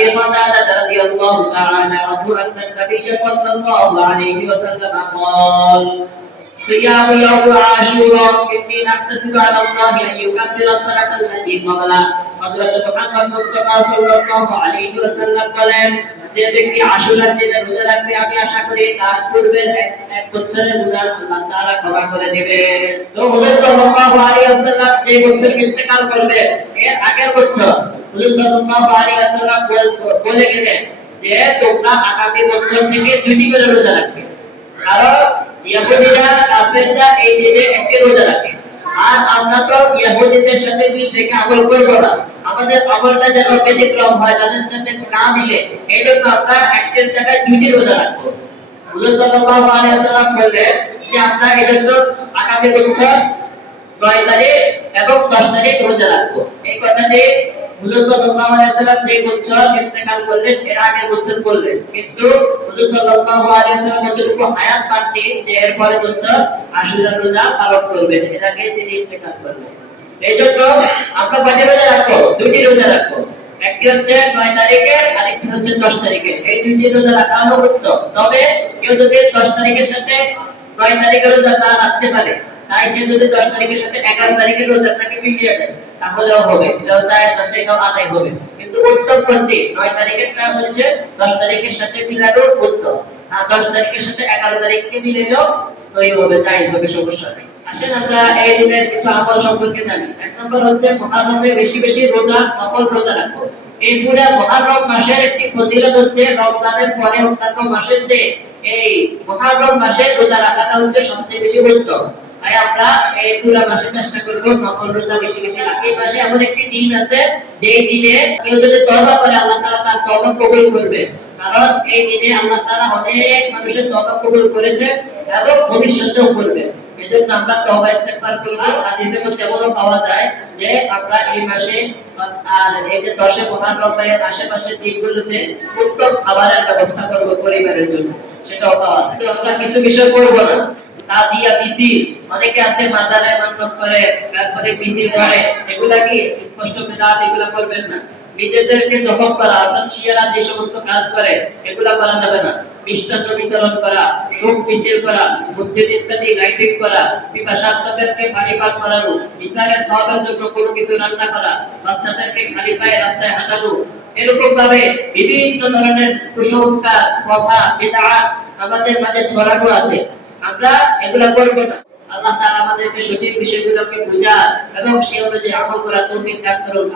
أبي قتادة رضي الله تعالى عنه أن النبي صلى الله عليه وسلم قال صيام يوم عاشوراء إني أحتسب على الله أن يكفر السنة التي قبله হযরত মুহাম্মদ মুস্তাফা সাল্লাল্লাহু আলাইহি ওয়াসাল্লাম বলেন যে ব্যক্তি আশুরার দিনে রোজা রাখবে আমি আশা করি তার পূর্বের এক বছরের গুনাহ আল্লাহ তাআলা ক্ষমা করে দিবেন। তো হুজুর সাল্লাল্লাহু আলাইহি ওয়াসাল্লাম যে বছর ইন্তেকাল করবে এর আগের বছর হুজুর সাল্লাল্লাহু আলাইহি ওয়াসাল্লাম বলে গেলেন যে তোমরা আগামী বছর থেকে দুটি করে রোজা রাখবে। কারণ ইহুদিরা কাফেররা এই দিনে একটি রোজা রাখে, আর আমরা তো ইহুদিদের সাথে মিল রেখে আমল করব না, আমাদের আমলটা যেন ব্যতিক্রম হয়, তাদের সাথে না মিলে, এই জন্য আমরা একটির জায়গায় দুটি রোজা রাখবো। হুজুর সাল্লাল্লাহু আলাইহি ওয়াসাল্লাম বললেন যে আমরা এই জন্য আগামী বছর 9 তারিখ এবং 10 তারিখ রোজা রাখবো। এই কথাটি হুজুর সাল্লাল্লাহু আলাইহি ওয়াসাল্লাম যে বছর ইন্তেকাল করলেন এর আগের বছর বললেন, কিন্তু হুজুর সাল্লাল্লাহু আলাইহি ওয়াসাল্লাম যতটুকু হায়াত পাননি যে এর পরের বছর আশুরা রোজা পালন করবেন, এর আগে তিনি ইন্তেকাল করলেন। এইজন্য আমরা কয়টি রোজা রাখবো? দুটি রোজা রাখবো, একটি হচ্ছে 9 তারিখে আর একটি হচ্ছে 10 তারিখে। এই দুটি রোজা রাখা হলো উত্তম। তবে কেউ যদি 10 তারিখের সাথে 9 তারিখের রোজা না রাখতে পারে, তাই সে যদি 10 তারিখের সাথে 11 তারিখের রোজাটাকে মিলিয়ে দেয় তাহলেও হবে, এটাও জায়েজ আছে, এটাও আদায় হবে। কিন্তু উত্তম কোনটি? 9 তারিখেরটা হচ্ছে 10 তারিখের সাথে মিলানো উত্তম, আর 10 তারিখের সাথে 11 তারিখকে মিলালেও সহিহ হবে, জায়েজ হবে, সমস্যা নেই। আসেন আমরা এই দিনের কিছু আমল সম্পর্কে জানি। এক নম্বর হচ্ছে মুহররমে বেশি বেশি রোজা, নফল রোজা রাখবো। এই পুরো মুহররম মাসের একটি ফজিলত হচ্ছে রমজানের পরে অন্যান্য মাসের চেয়ে এই মুহররম মাসে রোজা রাখাটা হচ্ছে সবচেয়ে বেশি উত্তম। তাই আমরা এই পুরো মাসে চেষ্টা করব নফল রোজা বেশি বেশি রাখতে। এই মাসে এমন একটি দিন আছে যেই দিনে কেউ যদি তওবা করে আল্লাহ তাআলা তার তওবা কবুল করবে। কারণ এই দিনে আল্লাহ তাআলা অনেক মানুষের তওবা কবুল করেছেন এবং ভবিষ্যতেও করবে। এজন্য আমরা তওবা ইস্তেগফার করব। হাদিসের মধ্যে এমনও পাওয়া যায় যে আমরা এই মাসে আর এই যে 10 মুহররমের আশেপাশের দিনগুলোতে উত্তম খাবারের ব্যবস্থা করব পরিবারের জন্য, সেটাও পাওয়া যায়। তো আমরা কিছু বিষয় করব না। তাজিয়া বিসি অনেকে আছে মাজারে মান্নত করে, তারপরে বিসি করে, এগুলা কি স্পষ্ট বিদআত, এগুলা করবেন না। নিজেদেরকে জখম করা, অর্থাৎ শিয়ারা যে সমস্ত কাজ করে এগুলা করা যাবে না। মিষ্টান্ন বিতরণ করা, শোক মিছিল করা, মসজিদ ইত্যাদি লাইটিং করা, পিপাসার্তদেরকে পানি পান করানো, ইসরায়েলের সওয়াবের জন্য কোনো কিছু রান্না করা, বাচ্চাদেরকে খালি পায়ে রাস্তায় হাঁটানো, এরকম ভাবে বিভিন্ন ধরনের কুসংস্কার, প্রথা, বিদআত আমাদের মাঝে ছড়ানো আছে। আমরা এগুলা করব না। আল্লাহ তাআলা আমাদেরকে সঠিক বিষয়গুলোকে বুঝার এবং সে অনুযায়ী আমল করার তৌফিক দান করুন।